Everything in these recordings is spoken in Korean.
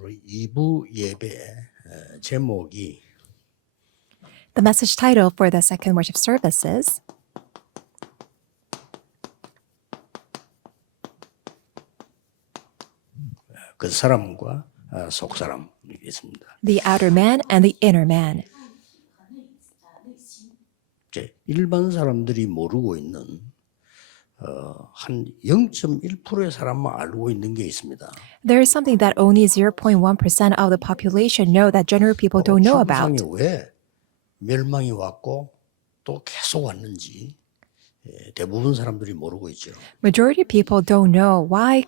우리 2부 예배 제목이 The message title for the second worship service is 그 사람과 속 사람이겠습니다. The Outer Man and the Inner Man. 이제 일반 사람들이 모르고 있는 한 0.1%의 사람만 알고 있는 게 있습니다. There is something that only 0.1% of the population know that general people don't know about. 지구상에 왜 멸망이 왔고 또 계속 왔는지 대부분 사람들이 모르고 있죠. Majority of people don't know why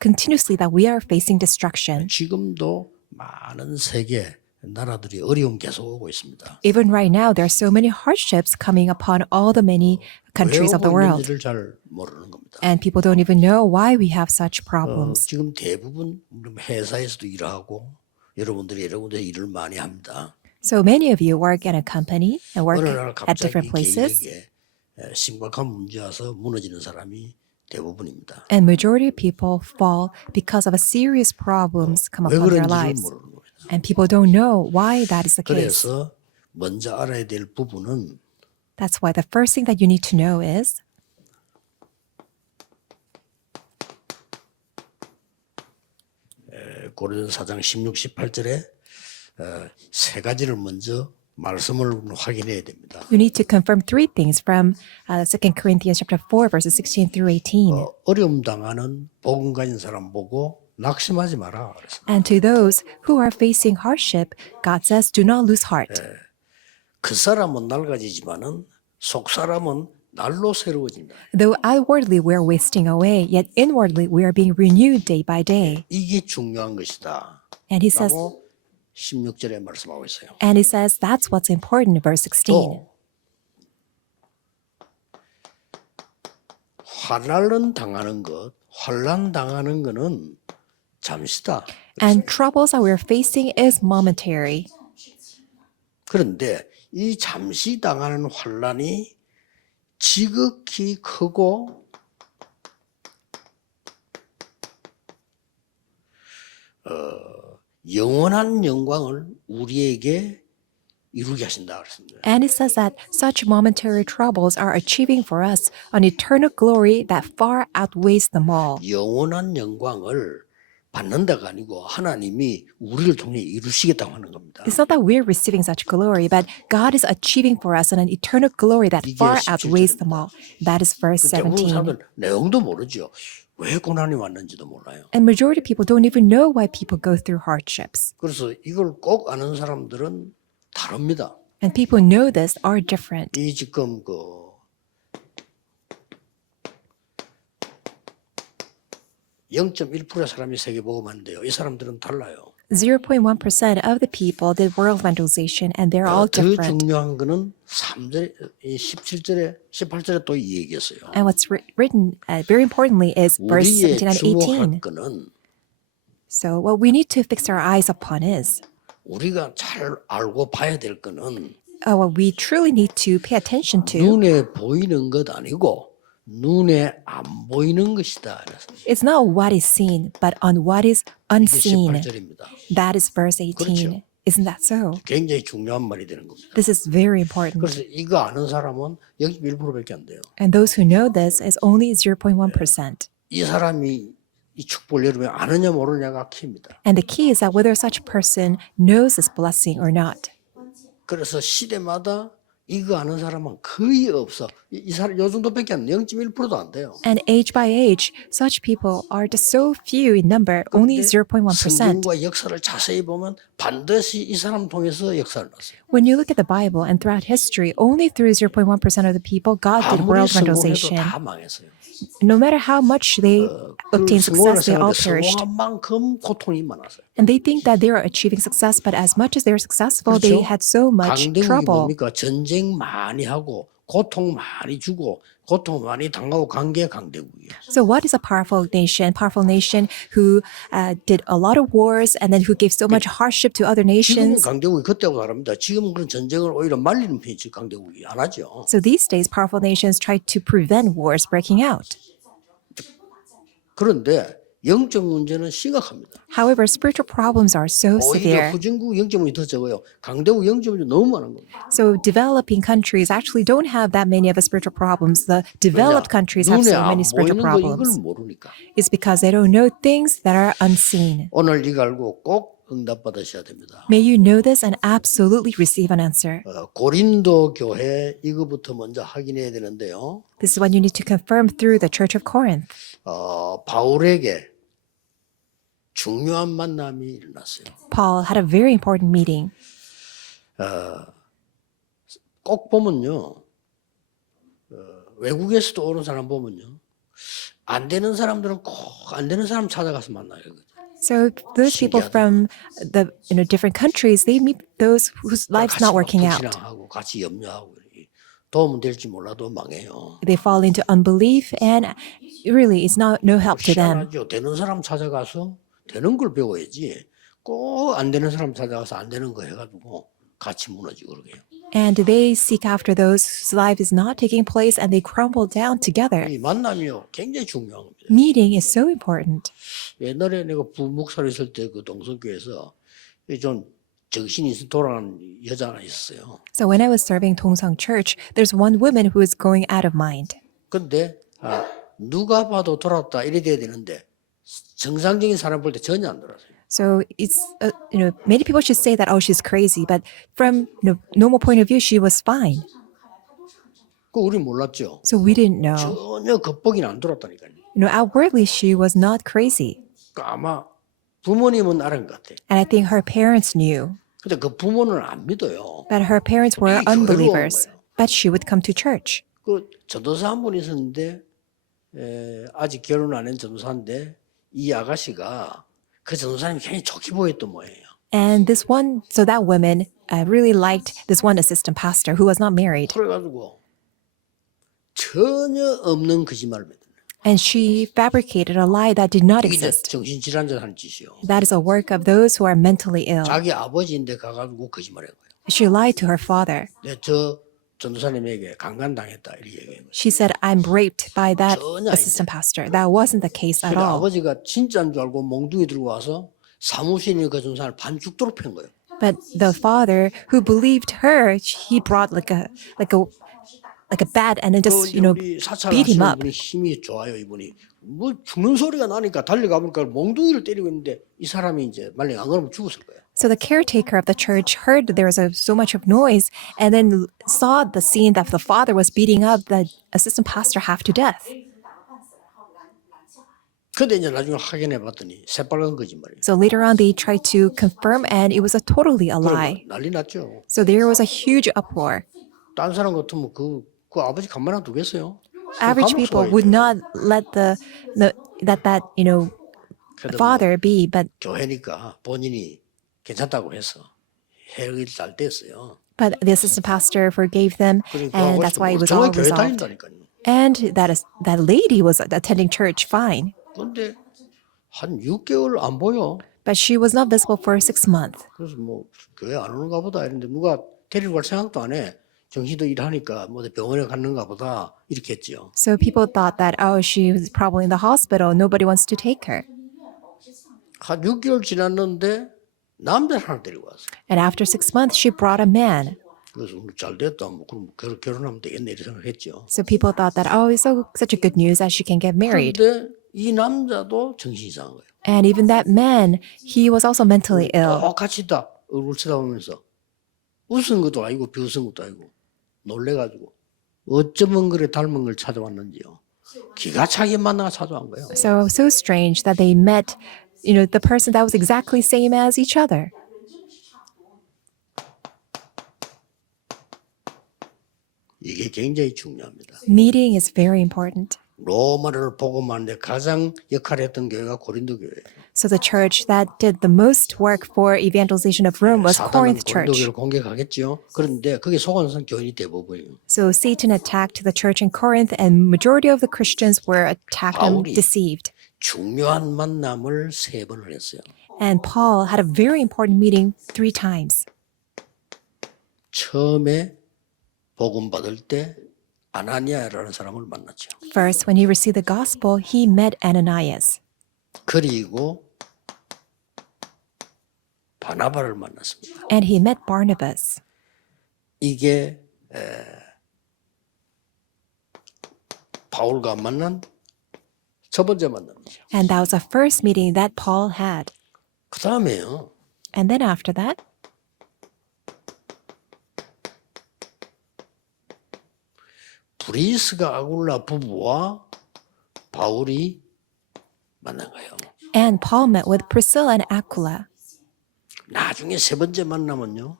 continuously that we are facing destruction. 지금도 많은 세계 나라들이 어려움 계속 오고 있습니다. Even right now, there are so many hardships coming upon all the many countries of the 왜 오고 world. 있는지를 잘 모르는 겁니다. And people don't even know why we have such problems. 지금 대부분 회사에서도 일하고 여러분들이 일을 많이 합니다. So many of you work in a company and work 어느 날 at different 갑자기 places. 개인에게 심각한 문제 와서 무너지는 사람이 대부분입니다. And majority of people fall because of a serious problems come 왜 upon their 그런지를 lives. 모르는 겁니다. And people don't know why that is the case. 그래서 먼저 알아야 될 부분은 That's why the first thing that you need to know is 고린도서 4장 16, 18절에 세 가지를 먼저 말씀을 확인해야 됩니다. you need to confirm three things from 2 Corinthians chapter 4, verses 16 through 18. 어려움 당하는 복음 가진 사람 보고 낙심하지 마라 그랬습니다. And to those who are facing hardship, God says, do not lose heart. 그 사람은 낡아지지만은 속 사람은 날로 새로워진다. Though outwardly we are wasting away, yet inwardly we are being renewed day by day. 이게 중요한 것이다. And he says, 라고 16절에 말씀하고 있어요. and he says that's what's important, verse 16. 또 환난 당하는 거는 잠시다. And troubles that we are facing is momentary. 그런데 이 잠시 당하는 환난이 지극히 크고 영원한 영광을 우리에게 이루게 하신다 그랬습니다. And it says that such momentary troubles are achieving for us an eternal glory that far outweighs them all. 영원한 영광을 받는다가 아니고 하나님이 우리를 통해 이루시겠다고 하는 겁니다. It's not that we're receiving such glory, but God is achieving for us an eternal glory that far outweighs them all. That is verse 대부분 17. 사람들 내용도 모르죠. 왜 고난이 왔는지도 몰라요. And majority of people don't even know why people go through hardships. 그래서 이걸 꼭 아는 사람들은 다릅니다. And people know this are different. 이 지금 0.1%의 사람이 세계복음하는데요. 이 사람들은 달라요. 0.1% of the people did world evangelization, and they're all 더 different. 중요한 거는 3절에 17절에 18절에 또 이 얘기했어요. And what's written very importantly is verse 우리의 17 and 주목할 18. 거는 So what we need to fix our eyes upon is 우리가 잘 알고 봐야 될 거는 what we truly need to pay attention to. 눈에 보이는 것 아니고 눈에 안 보이는 것이다. It's not what is seen, but on what is 이게 unseen. 18절입니다. That is verse 18. 그렇죠. Isn't that so? 굉장히 중요한 말이 되는 겁니다. This is very important. 그래서 이거 아는 사람은 0.1%밖에 안 돼요. And those who know this is only 0.1%. 이 사람이 이 축복을 여러분이 아느냐 모르느냐가 키입니다. And the key is that whether such person knows this blessing or not. 그래서 시대마다 이거 아는 사람은 거의 없어. 이 사람 요 정도밖에 안 돼. 0.1%도 안 돼요. And age by age, such people are just so few in number, only 0.1%. 성경과 역사를 자세히 보면 반드시 이 사람 통해서 역사를 났어요. When you look at the Bible and throughout history, only through 0.1% of the people God did 아무리 world 성공해도 evangelization. 다 망했어요. No matter how much they obtain success, they all perished. 성공한 만큼 고통이 많았어요. And they think that they are achieving success, but as much as they're successful, they had so much 강대국이 trouble. 뭡니까? 전쟁 많이 하고 고통 많이 주고 고통 많이 당하고 간 게 강대국이에요. So what is a powerful nation? Powerful nation who did a lot of wars and then who gave so much hardship to other 지금은 nations. 강대국이 그때하고 다릅니다. 지금은 그런 전쟁을 오히려 말리는 편이지 강대국이 안 하죠. So these days, powerful nations try to prevent wars breaking out. 그런데 영적 문제는 심각합니다. However, spiritual problems are so 오히려 severe. 후진국 영적 문제 더 적어요. 강대국 영적 문제 너무 많은 겁니다. So developing countries actually don't have that many of the spiritual problems. The developed countries have 눈에 so 안 many spiritual 보이는 거 이걸 problems. 모르니까. It's because they don't know things that are unseen. 오늘 이거 알고 꼭 응답 받으셔야 됩니다. May you know this and absolutely receive an answer. 고린도 교회 이거부터 먼저 확인해야 되는데요. This is what you need to confirm through the Church of Corinth. 바울에게 중요한 만남이 일어났어요. Paul had a very important meeting. 꼭 보면요. 외국에서도 오는 사람 보면요. 안 되는 사람들은 꼭 안 되는 사람 찾아가서 만나요. So those people from the different countries, they meet those whose life's not working out. 불신앙하고 같이 염려하고 도움은 될지 몰라도 망해요. They fall into unbelief and really it's no help to them. 희한하죠. 되는 사람 찾아가서 되는 걸 배워야지 꼭 안 되는 사람 찾아가서 안 되는 거 해가지고 같이 무너지고 그러게요. And they seek after those whose life is not taking place and they crumble down together. 이 만남이요 굉장히 중요한 겁니다. Meeting is so important. 옛날에 내가 부목사로 있을 때 그 동성교회에서 좀 정신이 돌아가는 여자 하나 있었어요. So when I was serving Dongsang Church, there's one woman who is going out of mind. 근데 누가 봐도 돌았다 이래 돼야 되는데 정상적인 사람 볼 때 전혀 안 돌았어요. So it's many people should say that she's crazy, but from normal point of view, she was fine. 그 우리 몰랐죠. So we didn't know. 전혀 겉보기는 안 돌았다니까요. Outwardly she was not crazy, 그러니까 아마 부모님은 알은 것 같아. and I think her parents knew. 근데 그 부모는 안 믿어요. But her parents were 교회로 온 unbelievers. 거예요. But she would come to church. 그 전도사 한 분 있었는데 아직 결혼 안 한 전도사인데 이 아가씨가 그 전도사님이 굉장히 좋게 보였던 모양이에요. And so that woman really liked this one assistant pastor who was not married. 그래가지고 전혀 없는 거짓말을 믿는 거예요. And she fabricated a lie that did not 이게 exist. 정신질환자 하는 짓이요. That is a work of those who are mentally ill. 자기 아버지인데 가가지고 거짓말한 거예요. She lied to her father. 저 전도사님에게 강간당했다 이렇게 얘기해요. She said, I'm raped by that 전혀 assistant pastor. That wasn't the case at 그러니까 all. 아버지가 진짜인 줄 알고 몽둥이 들고 와서 사무실에 그 전도사를 반 죽도록 팬 거예요. But the father who believed her, he brought like a bat and then just 우리 beat him 사찰하시는 up. 분이 힘이 좋아요. 이분이 뭐 죽는 소리가 나니까 달려가 보니까 몽둥이를 때리고 있는데 이 사람이 이제 만약 안 그러면 죽었을 거예요. So the caretaker of the church heard there was so much of noise and then saw the scene that the father was beating up the assistant pastor half to death. 근데 이제 나중에 확인해 봤더니 새빨간 거짓말이에요. So later on they tried to confirm and it was totally a lie. 난리 났죠. So there was a huge uproar. 딴 사람 같으면 그 아버지 가만 안 두겠어요. Average people would not let that father be, but 교회니까 본인이 괜찮다고 해서 해결이 잘 됐어요. the assistant pastor forgave them, and that's why it was all 정말 교회 resolved. 다닌다니까요. And that lady was attending church fine, 근데 한 6개월 안 보여. but she was not visible for 6 months. 그래서 뭐 교회 안 오는가 보다 이랬는데 누가 데리고 갈 생각도 안 해. 정신도 일하니까 뭐 병원에 갔는가 보다 이렇게 했죠. So people thought that she was probably in the hospital. Nobody wants to take her. 한 6개월 지났는데 남자를 하나 데리고 왔어요. And after 6 months, she brought a man. 그래서 잘 됐다. 뭐 그럼 결혼하면 되겠네 이렇게 생각했죠. So people thought that it's such a good news that she can get married. 그런데 이 남자도 정신이 이상한 거예요. And even that man, he was also mentally ill. 똑같이 다 얼굴 쳐다보면서 웃은 것도 아니고 비웃은 것도 아니고 놀래가지고 어쩌면 그래 닮은 걸 찾아왔는지요. 기가 차게 만나가 찾아온 거예요. So strange that they met, the person that was exactly same as each other. 이게 굉장히 중요합니다. Meeting is very important. 로마를 복음하는데 가장 역할을 했던 교회가 고린도 교회예요. So the church that did the most work for evangelization of Rome was 사단은 Corinth 고린도 church. 교회를 공격하겠죠. 그런데 그게 속아서 교인이 대부분이에요. So Satan attacked the church in Corinth, and majority of the Christians were attacked and 바울이 deceived. 중요한 만남을 3번을 했어요. And Paul had a very important meeting 3 times. 처음에 복음 받을 때 아나니아라는 사람을 만났죠. First, when he received the gospel, he met Ananias. 그리고 바나바를 만났습니다. And he met Barnabas. 이게 바울과 만난 첫 번째 만남이죠. And that was the first meeting that Paul had. 그 다음에요. And then after that, 브리스가 아굴라 부부와 바울이 만난 거예요. and Paul met with Priscilla and Aquila. 나중에 세 번째 만남은요.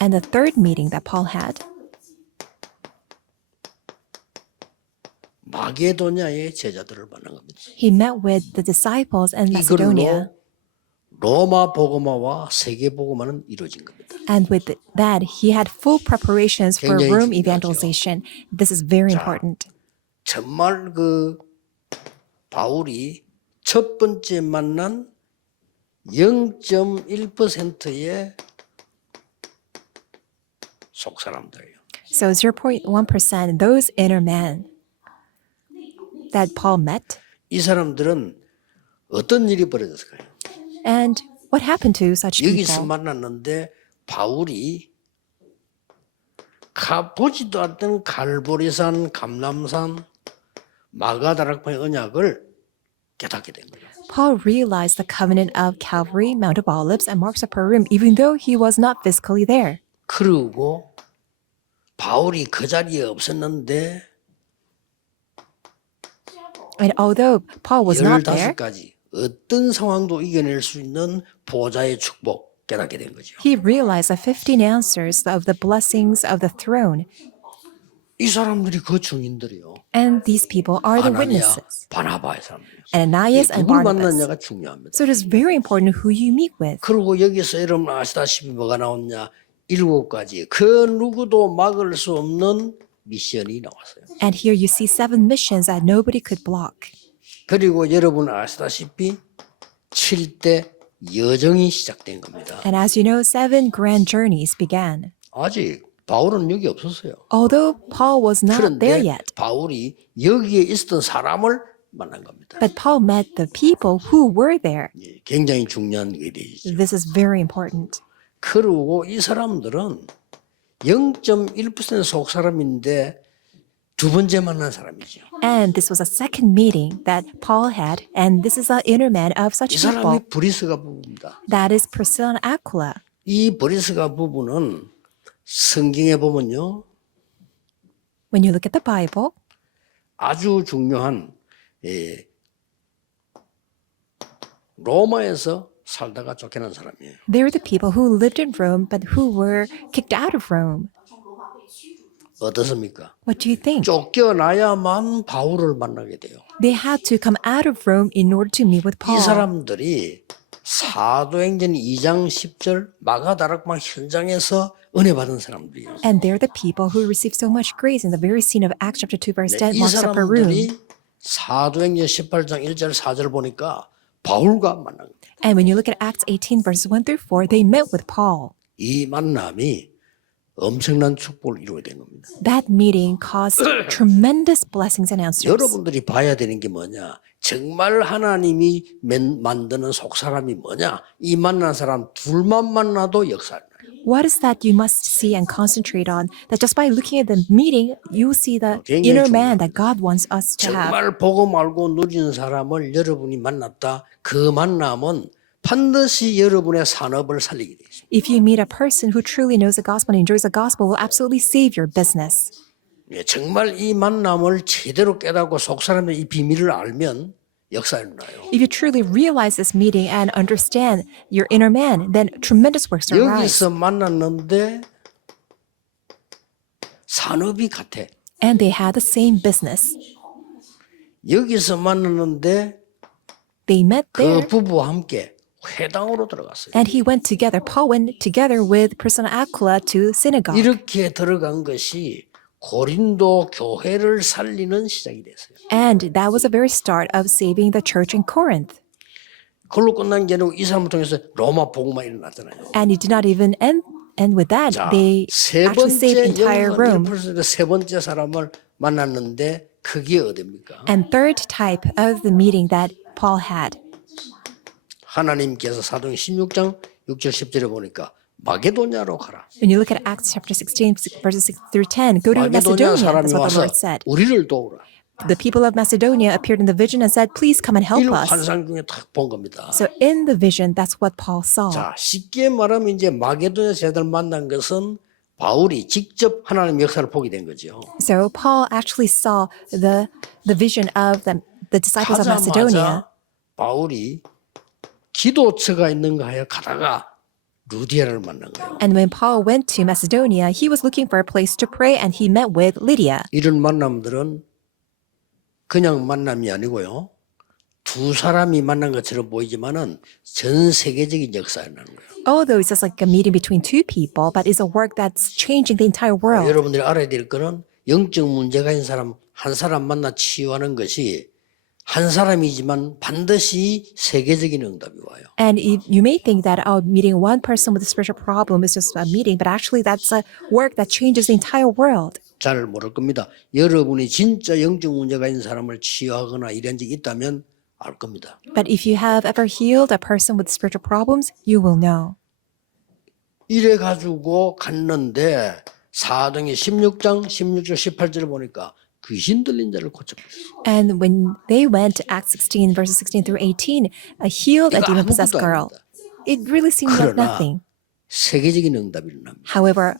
And the third meeting that Paul had, 마게도냐의 제자들을 만난 겁니다. he met with the disciples in Macedonia. 이걸로 로마 복음화와 세계 복음화는 이루어진 겁니다. And with that, he had full preparations for 굉장히 Rome 중요하죠. evangelization. This is very important. 정말 그 바울이 첫 번째 만난 0.1%의 속 사람들이에요. So 0.1%, those inner men that Paul met. 이 사람들은 어떤 일이 벌어졌을까요? And what happened to such 여기서 people? 만났는데 바울이 가보지도 않던 갈보리산, 감람산, 마가다락방의 언약을 깨닫게 된 거예요. Paul realized the covenant of Calvary, Mount of Olives, and Marks of Perim, even though he was not physically there. 그리고 바울이 그 자리에 없었는데 And although Paul was not there, 15가지 어떤 상황도 이겨낼 수 있는 보좌의 축복 깨닫게 된 거죠. he realized the 15 answers of the blessings of the throne. 이 사람들이 그 증인들이요. And these people are the 아나니아, witnesses. 바나바의 사람들이요. Ananias and 누굴 Barnabas. 만났냐가 중요합니다. So it is very important who you meet with. 그리고 여기서 여러분 아시다시피 뭐가 나왔냐? 7가지 그 누구도 막을 수 없는 미션이 나왔어요. And here you see 7 missions that nobody could block. 그리고 여러분 아시다시피 7대 여정이 시작된 겁니다. And as you know, 7 grand journeys began. 아직 바울은 여기 없었어요. Although Paul was not there 그런데 yet, 바울이 여기에 있었던 사람을 만난 겁니다. but Paul met the people who were there. 예, 굉장히 중요한 일이죠. This is very important. 그리고 이 사람들은 0.1% 속 사람인데 두 번째 만난 사람이죠. And this was a second meeting that Paul had, and this is the inner man of 이 such people. 사람이 브리스가 부부입니다. That is Priscilla and Aquila. 이 브리스가 부부는 성경에 보면요. When you look at the Bible, 아주 중요한 로마에서 살다가 쫓겨난 사람이에요. they were the people who lived in Rome but who were kicked out of Rome. 어떻습니까? What do you think? 쫓겨나야만 바울을 만나게 돼요. They had to come out of Rome in order to meet with 이 Paul. 사람들이 사도행전 2장 10절 마가다락방 현장에서 은혜 받은 사람들이에요. And they're the people who received so much grace in the very scene of Acts chapter 2 verse 10, 이 Marks of Perim. 사람들이 사도행전 18장 1절 4절 보니까 바울과 만난 거예요. And when you look at Acts 18 verses 1 through 4, they met with Paul. 이 만남이 엄청난 축복을 이루게 된 겁니다. That meeting caused tremendous blessings and answers. 여러분들이 봐야 되는 게 뭐냐? 정말 하나님이 만드는 속사람이 뭐냐? 이 만난 사람 둘만 만나도 역사를 나요. What is that you must see and concentrate on? That just by looking at the meeting, you see the 굉장히 inner man 중요합니다. that God wants us to have. 정말 복음 알고 누리는 사람을 여러분이 만났다. 그 만남은 반드시 여러분의 산업을 살리게 돼 있습니다. If you meet a person who truly knows the gospel and enjoys the gospel, will absolutely save your business. 예, 정말 이 만남을 제대로 깨닫고 속사람의 이 비밀을 알면 역사를 나요. If you truly realize this meeting and understand your inner man, then tremendous works arise. 여기서 만났는데 산업이 같아. And they had the same business. 여기서 만났는데 They met 그 there, 부부와 함께 회당으로 들어갔어요. and he went together. Paul went together with Priscilla and Aquila to synagogue. 이렇게 들어간 것이 고린도 교회를 살리는 시작이 됐어요. And that was the very start of saving the church in Corinth. 그걸로 끝난 게 아니고 이 사람을 통해서 로마 복음화 일어났잖아요. And it did not even end with that. 자, They 세 actually saved 번째 entire Rome. 0.1%의 세 번째 사람을 만났는데 그게 어디입니까? And third type of the meeting that Paul had, 하나님께서 사도행 16장 6절 10절에 보니까 마게도냐로 가라. When you look at Acts chapter 16, verses 6 through 10, go to 마게도냐 Macedonia. 사람이 That's what the 와서 Lord said. 우리를 도우라. The people of Macedonia appeared in the vision and said, please come and help 이를 us. 환상 중에 딱 본 겁니다. So in the vision, that's what Paul saw. 자, 쉽게 말하면 이제 마게도냐 제자들 만난 것은 바울이 직접 하나님의 역사를 보게 된 거죠. So Paul actually saw the vision of the disciples of Macedonia. 가자마자 바울이 기도처가 있는가 하여 가다가 루디아를 만난 거예요. And when Paul went to Macedonia, he was looking for a place to pray and he met with Lydia. 이런 만남들은 그냥 만남이 아니고요. 두 사람이 만난 것처럼 보이지만은 전 세계적인 역사에 나는 거예요. Although it's just like a meeting between two people, but it's a work that's changing the entire world. 여러분들이 알아야 될 거는 영적 문제가 있는 사람 한 사람 만나 치유하는 것이 한 사람이지만 반드시 세계적인 응답이 와요. And you may think that meeting one person with a spiritual problem is just a meeting, but actually that's a work that changes the entire world. 잘 모를 겁니다. 여러분이 진짜 영적 문제가 있는 사람을 치유하거나 이런 적이 있다면 알 겁니다. But if you have ever healed a person with spiritual problems, you will know. 이래 가지고 갔는데 사도행 16장 16절 18절을 보니까 귀신 들린 자를 고쳐버렸어요. And when they went to Acts 16, verses 16 through 18, healed a demon-possessed girl. It really seemed like 그러나 nothing. 세계적인 응답이 일어납니다. However,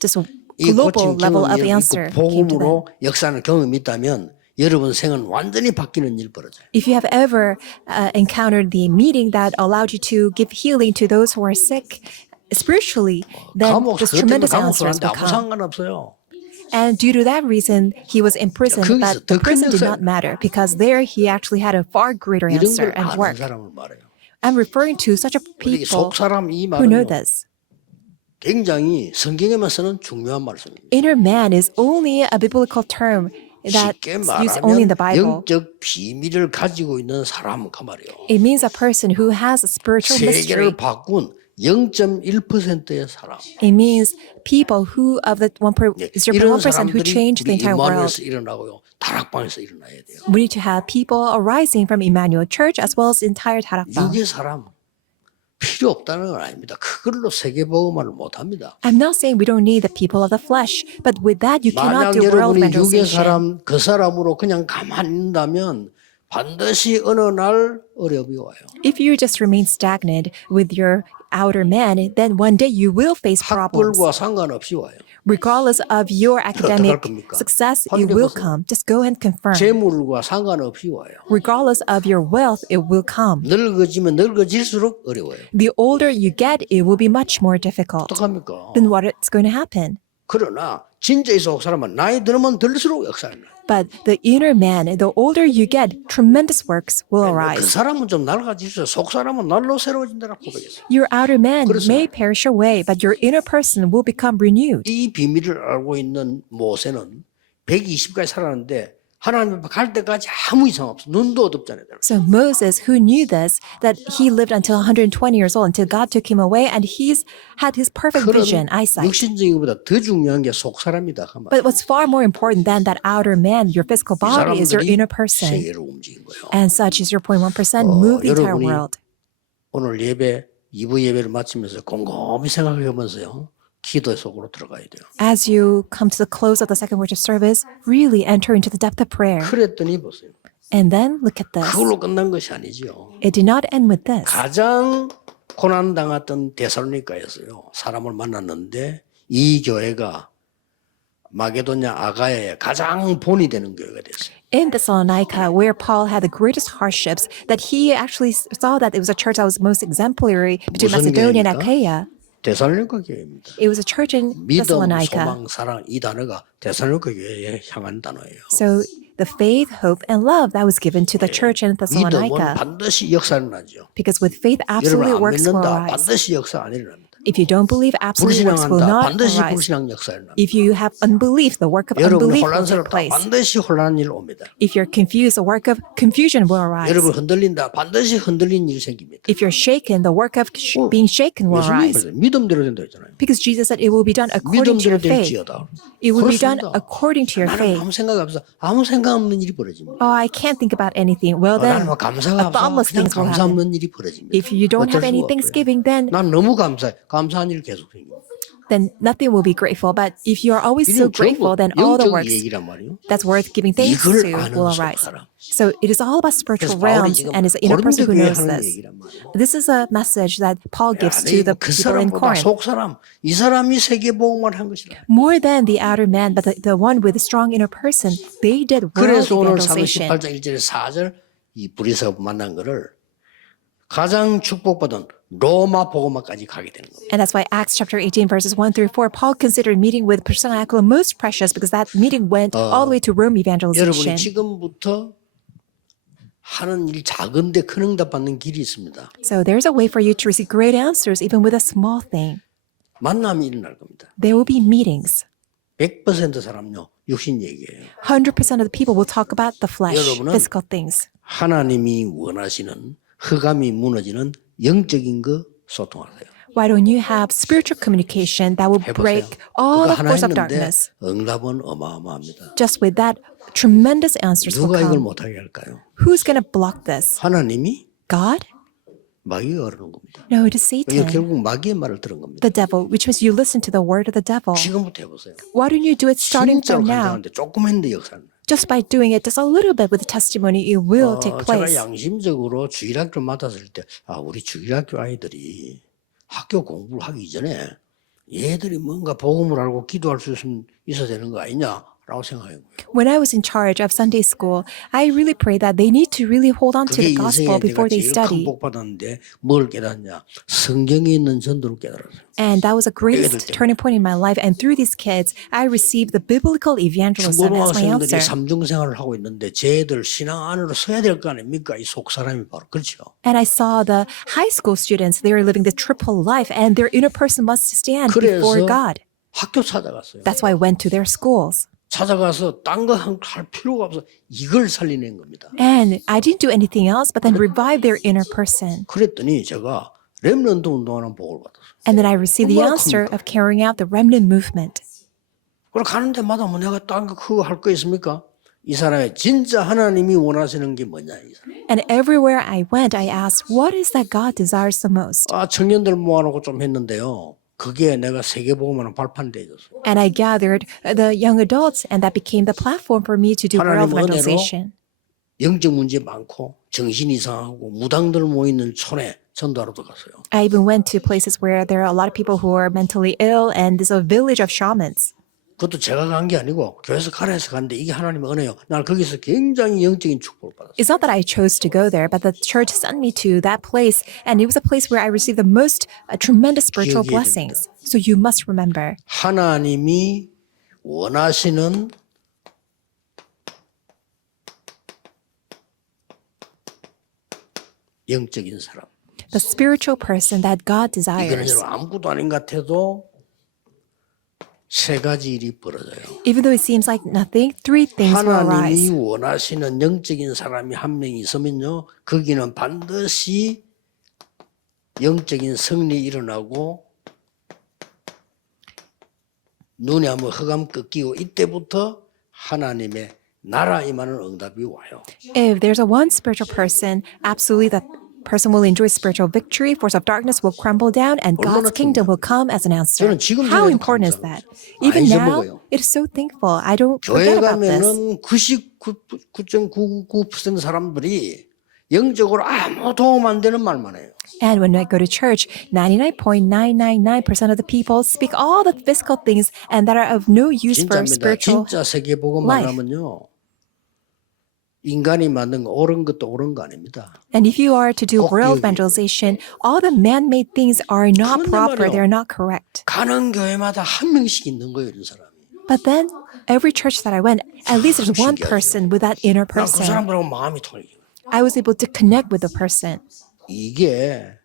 just a 이 global 고침 level of 경험이 answer 있고 came to them. 복음으로 역사하는 경험이 있다면 여러분 생은 완전히 바뀌는 일 벌어져요. If you have ever encountered the meeting that allowed you to give healing to those who are sick spiritually, then this tremendous answers will 아무 come. 상관없어요. And due to that reason, he was imprisoned, 거기서 but the 더 큰 prison did 역사- not matter because there he actually had a far greater 이런 answer 걸 and 아는 work. 사람을 말해요. I'm referring to such a 우리 people 속 사람 이 who know 말은 this. 굉장히 성경에만 쓰는 중요한 말씀입니다. Inner man is only a biblical term that's 쉽게 used only in the 말하면 Bible. 영적 비밀을 가지고 있는 사람 그 말이에요. It means a person who has a spiritual mystery. 세계를 바꾼 0.1%의 사람. It means people who of the 1% 이런 1% who 사람들이 changed the 우리 entire world. 임마누엘에서 일어나고요. 다락방에서 일어나야 돼요. We need to have people arising from Emmanuel Church as well as the entire 다락방. 육의 사람 필요 없다는 건 아닙니다. 그걸로 세계복음화를 못합니다. I'm not saying we don't need the people of the flesh, but with that you cannot 만약 do world 여러분이 육의 evangelization. 사람 그 사람으로 그냥 가만히 있는다면 반드시 어느 날 어려움이 와요. If you just remain stagnant with your outer man, then one day you will face problems. 학벌과 상관없이 와요. Regardless of your academic 겁니까? success, it 확인해 will 보세요. come. Just go and confirm. 재물과 상관없이 와요. Regardless of your wealth, it will come. 늙어지면 늙어질수록 어려워요. The older you get, it will be much more difficult. 어떡합니까? Then what is going to happen? 그러나 진짜 이 속 사람은 나이 들으면 들수록 역사를 나. But the inner man, the older you get, tremendous works will 그 arise. 사람은 좀 낡아지죠. 속 사람은 날로 새로워진다고 고백했어요. Your outer man 그렇습니다. may perish away, but your inner person will become renewed. 이 비밀을 알고 있는 모세는 120까지 살았는데 하나님 앞에 갈 때까지 아무 이상 없어. 눈도 어둡잖아요. So Moses, who knew this, that he lived until 120 years old, until God took him away, and he's had his perfect vision, eyesight. 육신적인 것보다 더 중요한 게 속 사람이다. 그 말. But what's far more important than that outer man, your physical 이 body, is your 사람들이 inner person. 세계를 움직인 거예요. And such is your 0.1% move the entire 여러분이 world. 오늘 예배 2부 예배를 마치면서 곰곰이 생각해보면서요. 기도의 속으로 들어가야 돼요. As you come to the close of the second worship service, really enter into the depth of prayer. 그랬더니 보세요. And then look at this. 그걸로 끝난 것이 아니죠. It did not end with this. 가장 고난당했던 데살로니가였어요. 사람을 만났는데 이 교회가 마게도냐 아가야의 가장 본이 되는 교회가 됐어요. In Thessalonica, where Paul had the greatest hardships, that he actually saw that it was a church that was most exemplary between 무슨 Macedonia and 교회입니까? Achaia. 데살로니가 교회입니다. It was a church in 믿음, Thessalonica. 소망, 사랑 이 단어가 데살로니가 교회에 향한 단어예요. So the faith, hope, and love that was given to the church in 믿음은 Thessalonica. 반드시 역사를 나죠. Because with faith, 여러분 absolutely 안 works will 믿는다. arise. 반드시 역사 안 일어납니다. If you don't believe, absolute works will 불신앙한다. not 반드시 arise. 불신앙 역사가 일어납니다. If you have unbelief, the work of 여러분이 unbelief will take 혼란스럽다. place. 반드시 혼란한 일 옵니다. If you're confused, the work of confusion will arise. 여러분 흔들린다. 반드시 흔들린 일이 생깁니다. If you're shaken, the work of being shaken will arise. 예수님 믿음대로 된다 했잖아요. Because Jesus said it will be done according to 믿음대로 your faith. 될지어다. It will be done 그렇습니다. according to your 나는 faith. 아무 생각 없어. 아무 생각 없는 일이 벌어집니다. Oh, I can't think about anything. Well, then, 나는 뭐 감사가 없어. thoughtless 그냥 things will 감사 happen. 없는 일이 벌어집니다. If you don't have 어쩔 any 수가 없어요. thanksgiving, then 난 너무 감사해. 감사한 일 계속 생겨. nothing will be grateful. But if you are always so 이건 grateful, 전부 then all the 영적 works 얘기란 말이에요. that's worth giving thanks 이걸 to 아는 will 속 arise. 사람. So it is all about spiritual 그래서 바울이 realms, 지금 and it's the inner person who 고린도 교회 knows 하는 this. 얘기란 말이에요. This is a message that Paul gives 야, to the 그 people in 사람보다 Corinth. 속 사람, 이 사람이 세계복음을 한 것이다. More than the outer man, but the one with a strong inner person, they did world 그래서 오늘 evangelization. 38장 1절에 4절 이 브리스가 만난 거를 가장 축복받은 로마 복음화까지 가게 되는 겁니다. And that's why Acts chapter 18 verses 1 through 4, Paul considered meeting with Priscilla and Aquila most precious because that meeting went all the way to Rome evangelization. 여러분이 지금부터 하는 일 작은데 큰 응답 받는 길이 있습니다. So there's a way for you to receive great answers even with a small thing. 만남이 일어날 겁니다. There will be meetings. 100% 사람요 육신 얘기예요. 100% of the people will talk about the flesh, 여러분은 physical things. 하나님이 원하시는 흑암이 무너지는 영적인 거 소통하세요. Why don't you have spiritual communication that will 해보세요. break all 그거 the 하나 force of 했는데 darkness? 응답은 어마어마합니다. Just with that, tremendous answers will 누가 이걸 come. 못하게 할까요? Who's going to block this? 하나님이 God? 마귀가 어르는 겁니다. No, it is 이거 Satan, 결국 마귀의 말을 들은 겁니다. the devil, which means you listen to the word of the devil. 지금부터 해보세요. Why don't you do it starting 진짜로 from now? 간증하는데 조금 했는데 역사는. Just by doing it just a little bit with the testimony, it will take 제가 place. 양심적으로 주일학교 맡았을 때 우리 주일학교 아이들이 학교 공부를 하기 전에 얘들이 뭔가 복음을 알고 기도할 수 있어야 되는 거 아니냐라고 생각해요. When I was in charge of Sunday school, I really prayed that they need to really hold on to 그게 the gospel 인생에 내가 before they 제일 큰 study. 복 받았는데 뭘 깨닫냐? 성경에 있는 전도를 깨달았어요. And that was the greatest 애들 때문에. turning point in my life. And through these kids, I received the biblical evangelism as my 중고등학생들이 answer. 삼중생활을 하고 있는데 쟤들 신앙 안으로 서야 될 거 아닙니까? 이 속 사람이 바로 그렇죠. And I saw the high school students, they are living the triple life and their inner person must stand before 그래서 God. 학교 찾아갔어요. That's why I went to their schools. 찾아가서 딴 거 할 필요가 없어. 이걸 살리는 겁니다. And I didn't do anything else but then revive their inner person. 그랬더니 제가 렘넌트 운동하는 복을 받았어요. And then I received the 얼마나 answer 큽니까? of carrying out the remnant movement. 그럼 가는 데마다 뭐 내가 딴 거 그거 할 거 있습니까? 이 사람의 진짜 하나님이 원하시는 게 뭐냐 이 사람. And everywhere I went, I asked, what is that God desires the most? 청년들 모아놓고 좀 했는데요. 그게 내가 세계복음하는 발판이 되어졌어요. And I gathered the young adults, and that became the platform for me to do world 하나님 은혜로 evangelization. 영적 문제 많고 정신 이상하고 무당들 모이는 촌에 전도하러 들어갔어요. I even went to places where there are a lot of people who are mentally ill, and there's a village of shamans. 그것도 제가 간 게 아니고 교회에서 가라 해서 갔는데 이게 하나님의 은혜요. 난 거기서 굉장히 영적인 축복을 받았어요. It's not that I chose to go there, but the church sent me to that place, and it was a place where I received the most tremendous spiritual 기억해야 blessings. So you must remember. 하나님이 원하시는 영적인 사람. The spiritual person that God 이거는 desires. 여러분 아무것도 아닌 것 같아도 세 가지 일이 벌어져요. Even though it seems like nothing, three things will 하나님이 arise. 원하시는 영적인 사람이 한 명 있으면요. 거기는 반드시 영적인 승리 일어나고 눈에 한번 흑암 꺾이고 이때부터 하나님의 나라 임하는 응답이 와요. If there's a one spiritual person, absolutely that person will enjoy spiritual victory, force of darkness will crumble down, and God's kingdom will come as an answer. 저는 지금 How 생각해도 important is 감사해요. that? Even 안 now, 잊어먹어요. it is so thankful. I don't 교회 forget about this. 가면은 99.999% 사람들이 영적으로 아무 도움 안 되는 말만 해요. And when I go to church, 99.999% of the people speak all the physical things and that are of no use for 진짜입니다. spiritual. 진짜 세계복음 life. 만나면요. 인간이 만든 거 옳은 것도 옳은 거 아닙니다. And if you are to do 꼭 world 기억해요. evangelization, all the man-made things are not 그런데 proper. 말이요. They're not correct. 가는 교회마다 한 명씩 있는 거예요, 이런 사람이. But then, every church that I went, at least there's one 신기하죠. person with that inner 난 그 person. 사람들하고 마음이 통해요. I was able to connect with the person. 이게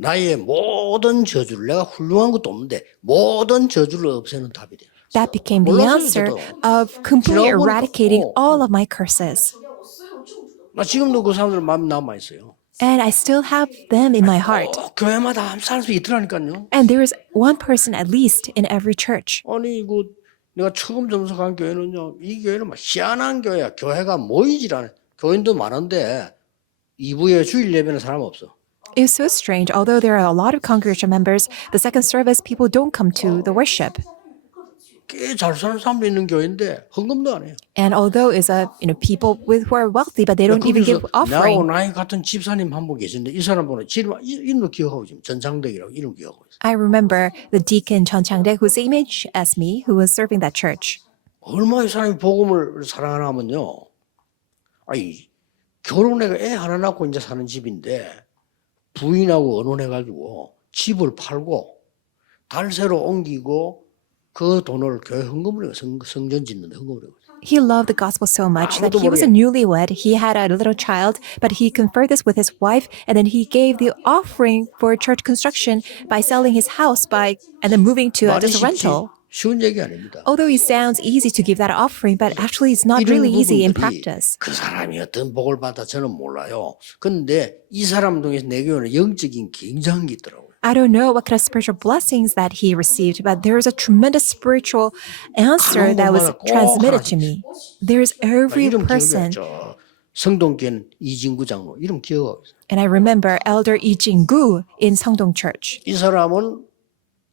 나의 모든 저주를 내가 훌륭한 것도 없는데 모든 저주를 없애는 답이 돼. That became the 몰랐어요, answer 저도. of completely 지나고 보니까, eradicating all of my curses. 나 지금도 그 사람들 마음에 남아 있어요. And I still have them in my heart. 교회마다 한 사람씩 있더라니까요. And there is one person at least in every church. 아니 내가 처음 점석한 교회는요. 이 교회는 막 희한한 교회야. 교회가 모이질 않아. 교인도 많은데 2부에 주일 예배는 사람 없어. It was so strange. Although there are a lot of congregation members, the second service people don't come to the worship. 꽤 잘 사는 사람도 있는 교회인데 헌금도 안 해요. And although it's people who are wealthy, but they don't even give 나하고 offering. 나이 같은 집사님 한 분 계신데 이 사람 보면 이름도 기억하고 지금 전창덕이라고 이름 기억하고 있어요. I remember the deacon Chun Changde, whose image as me, who was serving that church. 얼마나 이 사람이 복음을 사랑하나 하면요. 아니 결혼해가 애 하나 낳고 이제 사는 집인데 부인하고 언혼해가지고 집을 팔고 달새로 옮기고 그 돈을 교회 헌금을 해요. 성전 짓는데 헌금을 해요. He loved the gospel so much that he was a newlywed. He had a little child, but he conferred this with his wife, and then he gave the offering for church construction by selling his house and then moving to 말이 just a rental. 쉬운 얘기 아닙니다. Although it sounds easy to give that offering, but actually it's not really easy in practice. 그 사람이 어떤 복을 받아 저는 몰라요. 근데 이 사람 중에서 내 교회는 영적인 굉장한 게 있더라고요. I don't know what kind of spiritual blessings that he received, but there is a tremendous spiritual answer that was transmitted to me. There's every 이름 person, 기억해요. 성동교회 이진구 장로 이름 기억하고 있어요. and I remember Elder Lee Jin-gu in Sangdong Church. 이 사람은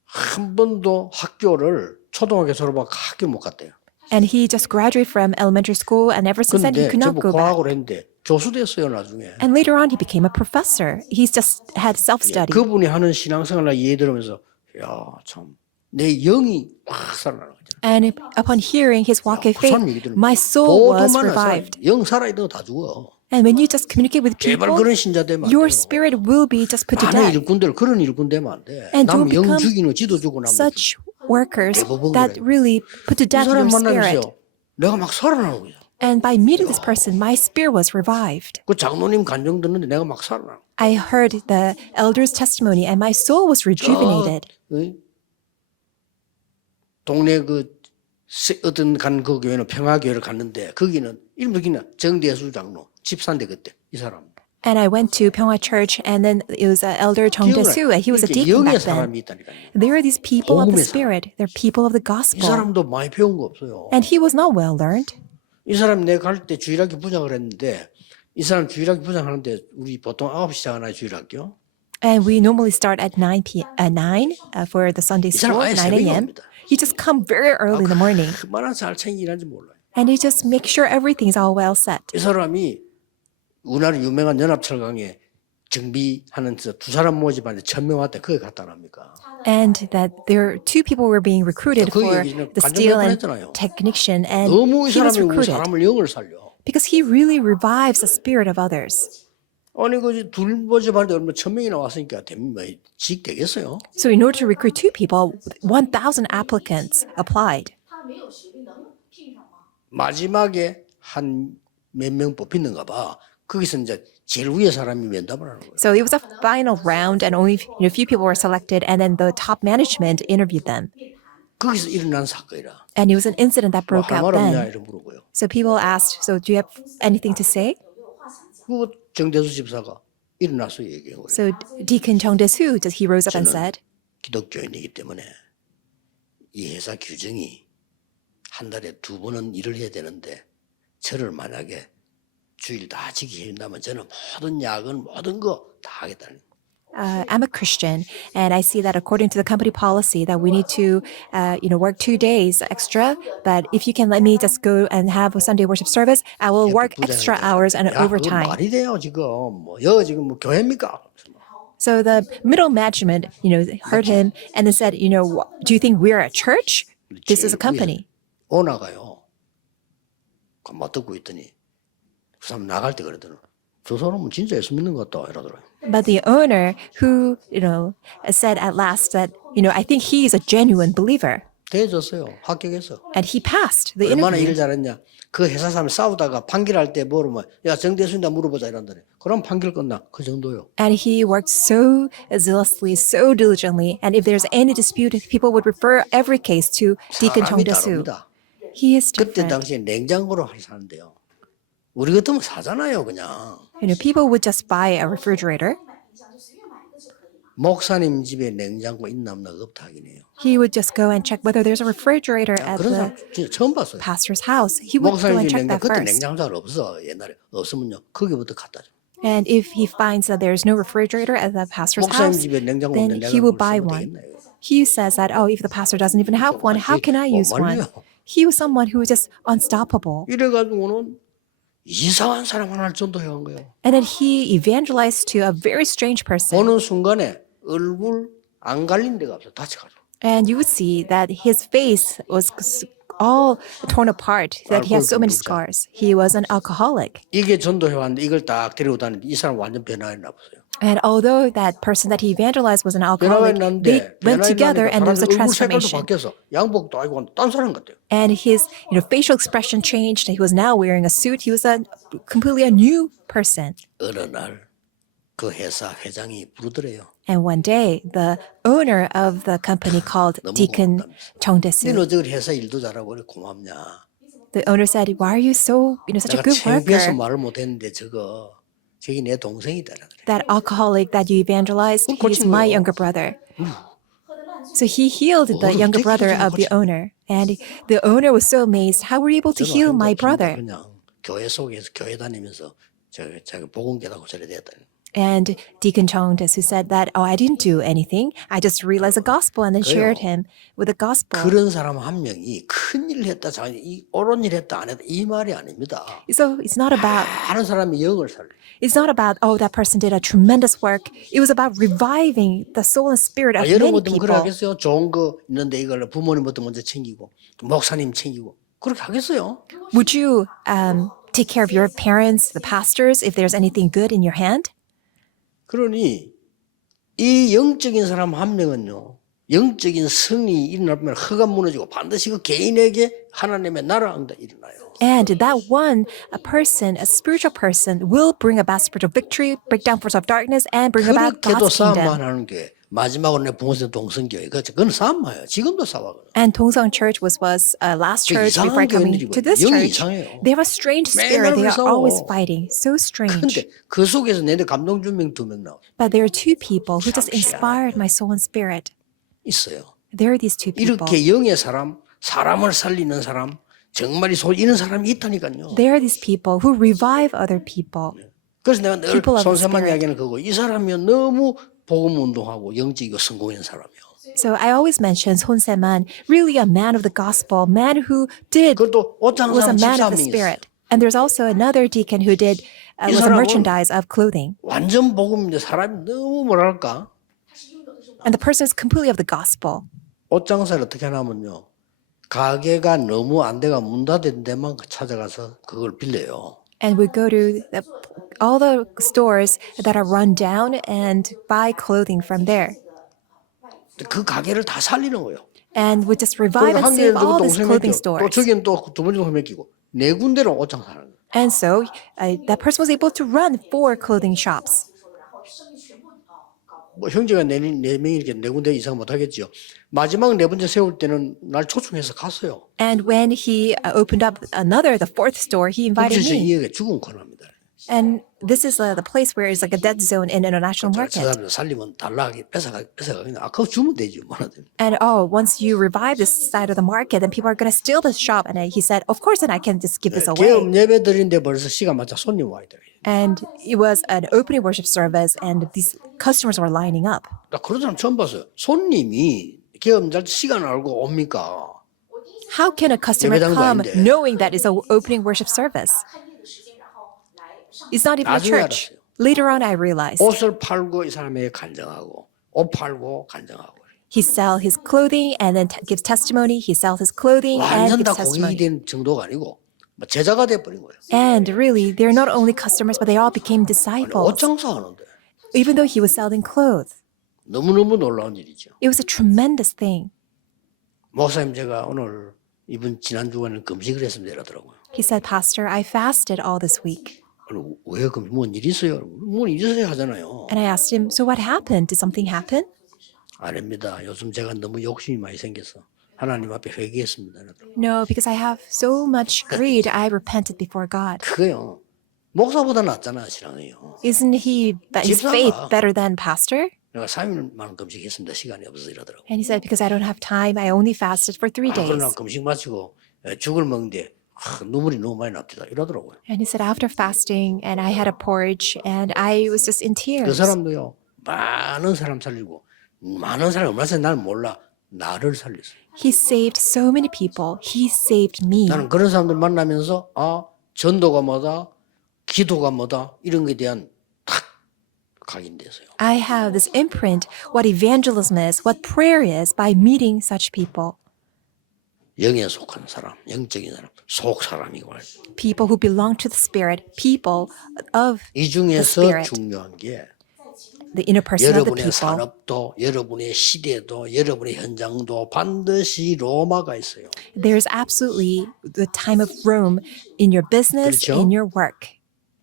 한 번도 학교를 초등학교 졸업하고 학교 못 갔대요. And he just graduated from elementary school, and ever since then he 근데 could not 전부 go back. 과학을 했는데 교수 됐어요 나중에. And later on, he became a professor. He's just had self-study. 그분이 하는 신앙생활을 예의 들으면서 야 참 내 영이 확 살아나는 거죠. And upon hearing his walk of faith, 사람 얘기 들으면 my soul was 보도만 revived. 영 살아있는 거 다 죽어. And when you just communicate with 제발 people, 그런 신자 되면 안 your 돼요. spirit will be just put to 많은 death. 일꾼들 그런 일꾼 되면 안 돼. And 남 don't 영 become 죽이는 지도 주고 나면 such workers 대부분 that 그래요. really put to 이 death 사람 your spirit. 만나면서 내가 막 살아나는 거야. And by meeting this person, my spirit was revived. 그 장로님 간증 듣는데 내가 막 살아나. I heard the elder's testimony, and my soul was rejuvenated. 동네 어떤 그 교회는 평화교회를 갔는데 거기는 이름도 기나 정대수 장로 집사인데 그때 이 사람. And I went to Pyeongha Church, and then it was Elder Jung Dae-soo, and he was a 이렇게 deacon 영의 back then. 사람이 있다니까요. There are these people of the 복음의 사람. Spirit. They're people of the 이 gospel. 사람도 많이 배운 거 없어요. And he was not well learned. 이 사람 내가 갈 때 주일학교 부장을 했는데 이 사람 주일학교 부장하는데 우리 보통 9시 시작하나요 주일학교? And we normally start at 9 for the Sunday 이 사람 school, 아예 9 새벽에 a.m. 옵니다. He just come very early in the morning. 얼마나 잘 챙기는지 몰라요. And he just makes sure everything's all well set. 이 사람이 우리나라 유명한 연합철강에 정비하는 두 사람 모집하는데 1,000명 왔대. 거기 갔다 납니까? And that there two people were being recruited 그 for 얘기는 the 관전 steel 몇번 and 했잖아요. technician, and 너무 이 he was 사람이 우리 recruited 사람을 영을 살려. because he really revives the spirit of others. 아니 둘 모집하는데 얼마 1,000명이나 왔으니까 직 되겠어요? So in order to recruit two people, 1,000 applicants applied. 마지막에 한 몇 명 뽑히는가 봐. 거기서 이제 제일 위에 사람이 면담을 하는 거예요. So it was a final round, and only a few people were selected, and then the top management interviewed them. 거기서 일어난 사건이라. And it was an incident that 뭐 broke 할 out 말 없냐 then. 이런 물어보고요. So people asked, so do you have anything to say? 그 정대수 집사가 일어나서 얘기한 거예요. So Deacon Chung Dae-soo, he rose up and said, 기독교인이기 때문에 이 회사 규정이 한 달에 2번은 일을 해야 되는데 저를 만약에 주일 다 지키게 한다면 저는 모든 야근 모든 거 다 하겠다는 거예요. I'm a Christian, and I see that according to the company policy that we need to, work 2 days extra. But if you can let me just go and have a Sunday worship service, I will work extra hours and 야, 그거 overtime. 말이 돼요 지금 여기 지금 교회입니까? So the middle management, heard him and then said, do you think we're a church? This is a company. 오나가요. 그만 듣고 있더니 그 사람 나갈 때 그러더라고요. 저 사람은 진짜 예수 믿는 것 같다 이러더라고요. But the owner who, said at last that, I think he is a genuine believer. 대해줬어요. 합격했어. And he passed the 얼마나 일을 interview. 잘했냐. 그 회사 사람 싸우다가 판결할 때 물으면 야 정대순이다 물어보자 이런다네. 그럼 판결 끝나. 그 정도요. And he worked so zealously, so diligently. And if there's any dispute, people would refer every case to Deacon 사람이 Chong Dae-soo. 다릅니다. He is 그때 different. 당시에 냉장고로 사는데요. 우리 같으면 사잖아요 그냥. People would just buy a refrigerator. 목사님 집에 냉장고 있나 없나 없다 하긴 해요. He would just go and check whether there's a refrigerator at 그런 the 사람 진짜 처음 봤어요. pastor's house. He would go 목사님 and 집 check 냉장고 that 그때 first. 냉장고 잘 없어 옛날에 없으면요 거기부터 갖다 줘. And if he finds that there's no refrigerator at the pastor's 목사님 house, 집에 냉장고 then 없는데 he 내가 will buy 그걸 one. 쓰면 되겠나 이거. He says that, oh, if the pastor doesn't even have one, how can I use one? He was someone who was just unstoppable. 이래가지고는 이상한 사람 하나를 전도해간 거예요. And then he evangelized to a very strange person. 보는 순간에 얼굴 안 갈린 데가 없어 다쳐가지고. And you would see that his face was all torn apart, that he had so many scars. He was an alcoholic. 이게 전도해왔는데 이걸 딱 데리고 다니는데 이 사람 완전 변화했나 보세요. And although that person that he evangelized was an alcoholic, they went together and there was a 얼굴 색깔도 transformation. 바뀌어서 양복도 아니고 딴 사람 같아요. And his facial expression changed. He was now wearing a suit. He was completely a new person. 어느 날 그 회사 회장이 부르더래요. And one day, the owner of the company called Deacon Chong Dae-soo. 너는 어떻게 회사 일도 잘하고 그래 고맙냐. The owner said, "Why are you so, such a 내가 good 창피해서 worker?" 말을 못했는데 저기 내 동생이다. That alcoholic that you evangelized, he's my younger brother. So he healed the younger brother of the owner. And the owner was so amazed. How were you able to heal my brother? 그냥 교회 속에서 교회 다니면서 제가 복음 깨닫고 저래 됐다. And Deacon Chong Dae-soo said that, oh, I didn't do anything. I just realized the gospel and then shared him with the gospel. 그런 사람 한 명이 큰 일을 했다, 옳은 일 했다, 안 했다 이 말이 아닙니다. So it's not about, 다른 사람이 영을 살려. it's not about, oh, that person did a tremendous work. It was about reviving the soul and spirit of many 여러분들 그래 people. 하겠어요? 좋은 거 있는데 이걸 부모님부터 먼저 챙기고 목사님 챙기고 그렇게 하겠어요? Would you take care of your parents, the pastors, if there's anything good in your hand? 그러니 이 영적인 사람 한 명은요. 영적인 성이 일어나면 허가 무너지고 반드시 그 개인에게 하나님의 나라 응답 일어나요. And that one, a person, a spiritual person, will bring about spiritual victory, break down forces of darkness, and bring about 그렇게도 God's 싸움만 kingdom. 하는 게 마지막으로 내 부모님 동성교회 그건 싸움이에요. 지금도 싸워. And Tongsong Church was last church before 이상한 coming 교인들이고 to this 영이 church. 이상해요. They have a strange spirit. 맨날 They are 싸워. always fighting. So strange. 근데 그 속에서 내한테 감동 준 명 두 명 나와 But there are two people who just 참 inspired my soul and spirit. 있어요. There are these two people. 이렇게 영의 사람, 사람을 살리는 사람, 정말 이런 사람이 있다니까요. There are these people who revive other people. 그래서 내가 늘 People of the 손세만 spirit. 이야기는 그거. 이 사람이 너무 복음 운동하고 영적이고 성공한 사람이요. So I always mention Son Se-man, really a man of the gospel, man who did 그것도 옷장 was a 사람 man of the 13명이 있어요. spirit. And there's also another deacon who did was a 사람은 merchandise of clothing. 완전 복음인데 사람이 너무 뭐랄까. And the person is completely of the gospel. 옷 장사를 어떻게 하냐면요. 가게가 너무 안 돼가 문 닫은 데만 찾아가서 그걸 빌려요. And we go to all the stores that are run down and buy clothing from there. 그 가게를 다 살리는 거예요. And we just revive 그러니까 and 한 save 개는 all 또 these 동생 clothing 맡기고 또 stores. 저기는 또 두 번째 동생 맡기고 네 군데로 옷장 사는 거예요. And so that person was able to run 4 clothing shops. 뭐 형제가 네 명이 이렇게 네 군데 이상 못 하겠지요. 마지막 네 번째 세울 때는 날 초청해서 갔어요. And when he opened up the 4th store, he invited 그래서 me. 이게 죽은 코너입니다. And this is the place where it's like a dead zone in international 저 market. 사람들 살리면 달라하게 뺏어가겠네. 아까 주면 되지 뭐라든. And once you revive this side of the market, then people are going to steal this shop. And he said, of course, then I can just give this away. 개업 예배 드린데 벌써 시간 맞자 손님 와 있더래. And it was an opening worship service, and these customers were lining up. 나 그런 사람 처음 봤어요. 손님이 개업 잘 시간 알고 옵니까? How can a customer 예배당도 come 아닌데. knowing that it's an opening worship service? It's not even a 나중에 church. 알았어요. Later on, I realized 옷을 팔고 이 사람에게 간증하고 옷 팔고 간증하고 he sells his clothing and then gives testimony. He sells his clothing and 완전 다 gives 공익이 testimony. 된 정도가 아니고 뭐 제자가 돼버린 거예요. And really, they're not only customers, but they all became 옷 disciples. 장사하는데 Even though he was selling clothes, 너무너무 놀라운 일이죠. it was a tremendous thing. 목사님 제가 오늘 이번 지난 주간에 금식을 했습니다 이러더라고요. He said, Pastor, I fasted all this week. 왜 그럼 뭔 일 있어요? 뭔 일 있어야 하잖아요. And I asked him, so what happened? Did something happen? 아닙니다. 요즘 제가 너무 욕심이 많이 생겨서 하나님 앞에 회개했습니다. No, because I have so much greed, I repented before God. 그거요. 목사보다 낫잖아, 신앙이요. Isn't his faith better than pastor? 내가 3일만 금식했습니다. 시간이 없어서 이러더라고. And he said, because I don't have time, I only fasted for 3 days. 그러나 금식 마치고 죽을 먹는데 눈물이 너무 많이 납니다. 이러더라고요. And he said, after fasting, and I had a porridge, and I was just in 그 tears. 사람도요. 많은 사람 살리고 많은 사람이 얼마나 날 몰라. 나를 살렸어요. He saved so many people. He saved me. 나는 그런 사람들 만나면서 전도가 뭐다, 기도가 뭐다 이런 거에 대한 탁 각인돼서요. I have this imprint, what evangelism is, what prayer is, by meeting such people. 영에 속한 사람, 영적인 사람, 속 사람이고 말이죠. People who belong to the Spirit, people of 이 the 중에서 Spirit, 중요한 게 the inner person of the 여러분의 people. 산업도, 여러분의 시대도, 여러분의 현장도 반드시 로마가 있어요. There's absolutely the time of Rome in your business, 그렇죠? in your work.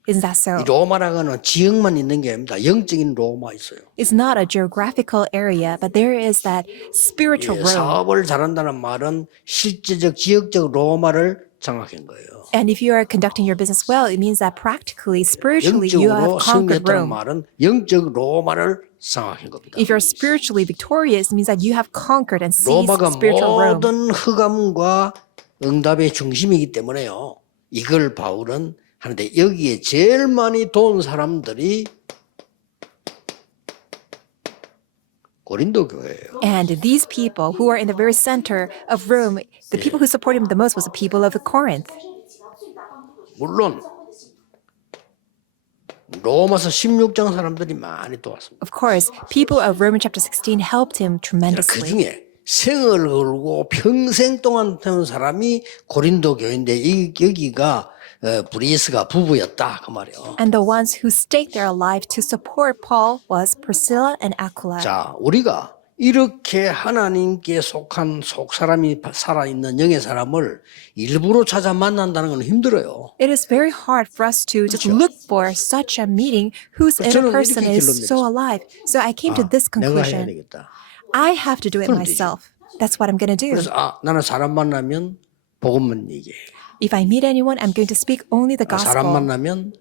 Isn't that so? 이 로마라고 하는 지역만 있는 게 아닙니다. 영적인 로마 있어요. It's not a geographical area, but there is that spiritual Rome. 사업을 잘한다는 말은 실제적 지역적 로마를 장악한 거예요. And if you are conducting your business well, it means that practically, spiritually, you 영적으로 have conquered 승리했다는 Rome. 말은 영적 로마를 장악한 겁니다. If you're spiritually victorious, it means that you have conquered and seized 로마가 spiritual Rome. 모든 흑암과 응답의 중심이기 때문에요. 이걸 바울은 하는데 여기에 제일 많이 도운 사람들이 고린도 교회예요. And these people who are in the very center of Rome, the people who supported him the most was the people of Corinth. 물론 로마서 16장 사람들이 많이 도왔습니다. Of course, people of Romans chapter 16 helped him 그 tremendously. 중에 생을 걸고 평생 동안 태운 사람이 고린도 교회인데 여기가 브리스가 부부였다 그 말이에요. And the ones who staked their life to support Paul was Priscilla and Aquila. 자, 우리가 이렇게 하나님께 속한 속 사람이 살아있는 영의 사람을 일부러 찾아 만난다는 건 힘들어요. It is very hard for us to just look for such a meeting whose inner 저는 person 이렇게 is so alive. So I came to this 내가 해야 conclusion. 되겠다. I have to do it 그럼 되지. myself. That's what I'm going to do. 그래서 나는 사람 만나면 복음만 얘기해. If I meet anyone, I'm going to speak only the 사람 gospel. 만나면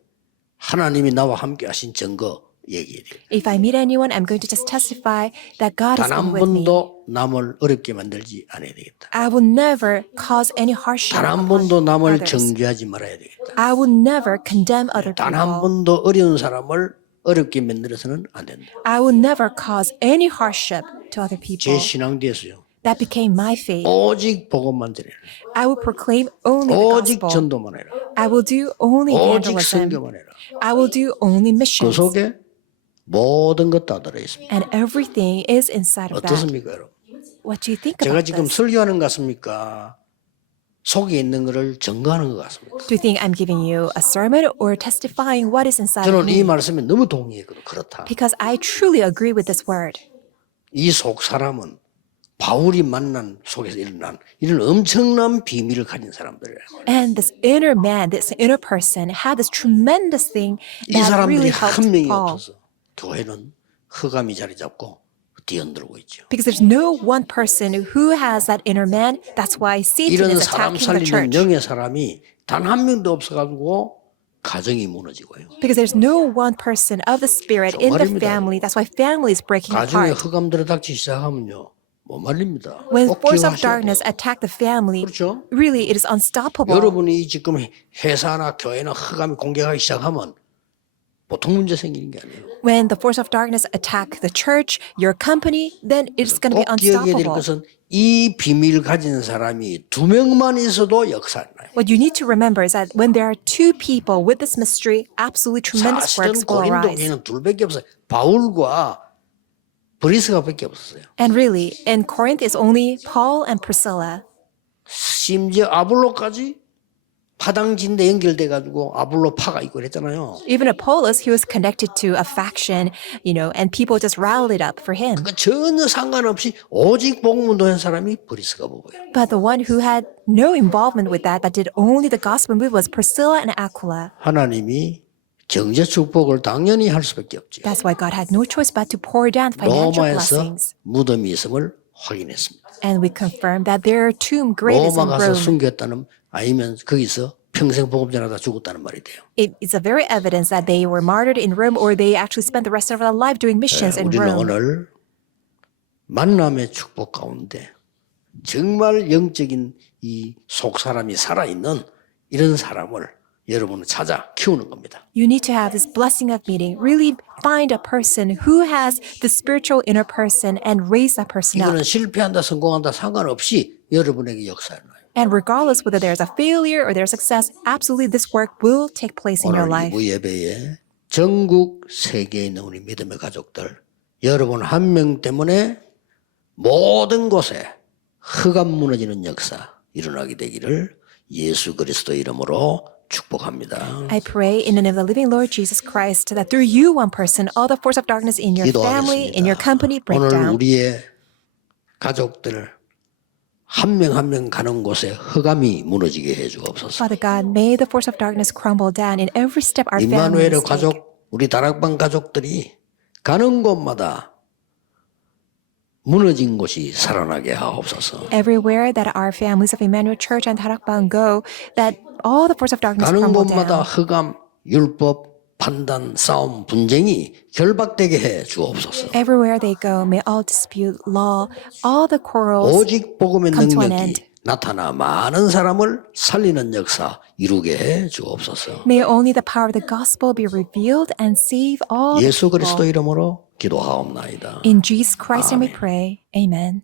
하나님이 나와 함께 하신 증거 얘기해야 돼. If I meet anyone, I'm going to just testify that God has 단 한 been with me. 번도 남을 어렵게 만들지 않아야 되겠다. I will never cause any hardship 단 한 upon 번도 남을 others. 정죄하지 말아야 되겠다. I will never condemn other 단 한 people. 번도 어려운 사람을 어렵게 만들어서는 안 된다. I will never cause any hardship to other people. 제 신앙 되었어요. That became my faith. 오직 복음만 전해라. I will proclaim only the 오직 gospel. 전도만 해라. I will do only 오직 evangelism. 선교만 해라. I will do only 그 missions. 속에 모든 것 다 들어있습니다. And everything is inside of that. 어떻습니까, 여러분? What do you think 제가 about 지금 this? 설교하는 것 같습니까? 속에 있는 것을 증거하는 것 같습니다. Do you think I'm giving you a sermon or testifying what is inside of 저는 이 me? 말씀에 너무 동의했거든요. 그렇다. Because I truly agree with this word. 이 속 사람은 바울이 만난 속에서 일어난 이런 엄청난 비밀을 가진 사람들이에요. And this inner man, this inner person had this tremendous thing 이 that 사람들이 really helped 한 명이 Paul. 없어서 교회는 흑암이 자리 잡고 뒤흔들고 있죠. Because there's no one person who has that inner man. That's why Satan 이런 is 사람 attacking the 살리는 church. 영의 사람이 단 한 명도 없어가지고 가정이 무너지고요. Because there's no one person of the spirit in the 정말입니다. family. That's why family is breaking 가정에 apart. 흑암 들어닥치기 시작하면요. 못 말립니다. When 꼭 force of 기억하셔야 darkness 돼요. attack the family, 그렇죠? really it is unstoppable. 여러분이 지금 회사나 교회나 흑암이 공격하기 시작하면 보통 문제 생기는 게 아니에요. When the force of darkness attack the church, your company, then it's going to be 꼭 기억해야 될 unstoppable. 것은 이 비밀 가진 사람이 2명만 있어도 역사를 나요. What you need to remember is that when there are two people with this mystery, absolutely tremendous 사실은 works will 고린도 arise. 교회는 둘밖에 없어요. 바울과 브리스가밖에 없었어요. And really, in Corinth is only Paul and Priscilla. 심지어 아볼로까지 파당진대 연결돼 가지고 아볼로파가 있고 그랬잖아요. Even Apollos, he was connected to a faction, and people just rallied up for him. 그러니까 전혀 상관없이 오직 복음 운동한 사람이 브리스가 보고요. But the one who had no involvement with that, but did only the gospel move, was Priscilla and Aquila. 하나님이 경제 축복을 당연히 할 수밖에 없죠. That's why God had no choice but to pour down financial 로마에서 blessings. 무덤이 있음을 확인했습니다. And we confirm that their tomb grave is in 로마 가서 Rome. 숨겼다는 아니면 거기서 평생 복음 전하다 죽었다는 말이 돼요. It's a very evidence that they were martyred in Rome or they actually spent the rest of their life doing missions in 우리는 Rome. 오늘 만남의 축복 가운데 정말 영적인 이 속 사람이 살아있는 이런 사람을 여러분은 찾아 키우는 겁니다. You need to have this blessing of meeting. Really find a person who has the spiritual inner person and raise that person up. 이거는 실패한다 성공한다 상관없이 여러분에게 역사를 놔요. And regardless whether there's a failure or there's success, absolutely this work will take place in your 오늘 life. 이부 예배에 전국 세계에 있는 우리 믿음의 가족들 여러분 한 명 때문에 모든 곳에 흑암 무너지는 역사 일어나게 되기를 예수 그리스도 이름으로 축복합니다. I pray in the name of the living Lord Jesus Christ that through you, one person, all the force of darkness in your family, in your company, break 오늘 down. 우리의 가족들 한 명 한 명 가는 곳에 흑암이 무너지게 해주옵소서. Father God, may the force of darkness crumble down in every step our 임마누엘의 families take. 가족, 우리 다락방 가족들이 가는 곳마다 무너진 곳이 살아나게 하옵소서. Everywhere that our families of Emmanuel Church and Darakban go, that all the force of darkness 가는 crumble 곳마다 down. 흑암, 율법, 판단, 싸움, 분쟁이 결박되게 해 주옵소서. Everywhere they go, may all dispute, law, all the quarrels 오직 복음의 come to an 능력이 end. 나타나 많은 사람을 살리는 역사 이루게 해 주옵소서. May only the power of the gospel be revealed and save all the 예수 그리스도 people. 이름으로 기도하옵나이다. In Jesus Christ, and we pray. Amen.